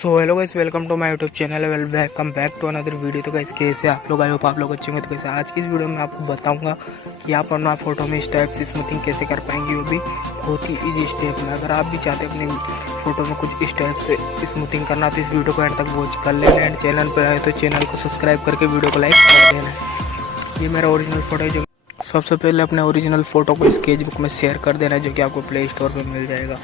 So hello guys, welcome to my YouTube channel. Welcome back to another video. तो guys कैसे आप लोग, I hope आप लोग अच्छे होंगे। तो कैसे आज की इस वीडियो में आपको बताऊंगा कि आप अपना फोटो में इस टाइप से स्मूथिंग कैसे कर पाएंगे, वो भी बहुत ही इजी स्टेप में। अगर आप भी चाहते हैं अपनी फोटो में कुछ इस टाइप से स्मूथिंग करना, तो इस वीडियो को एंड तक वॉच कर लेना। एंड चैनल पर आए तो चैनल को सब्सक्राइब करके वीडियो को लाइक कर देना। ये मेरा ओरिजिनल फोटो है। जो सबसे पहले अपने ओरिजिनल फ़ोटो को स्केचबुक में शेयर कर देना है, जो कि आपको प्ले स्टोर पर मिल जाएगा।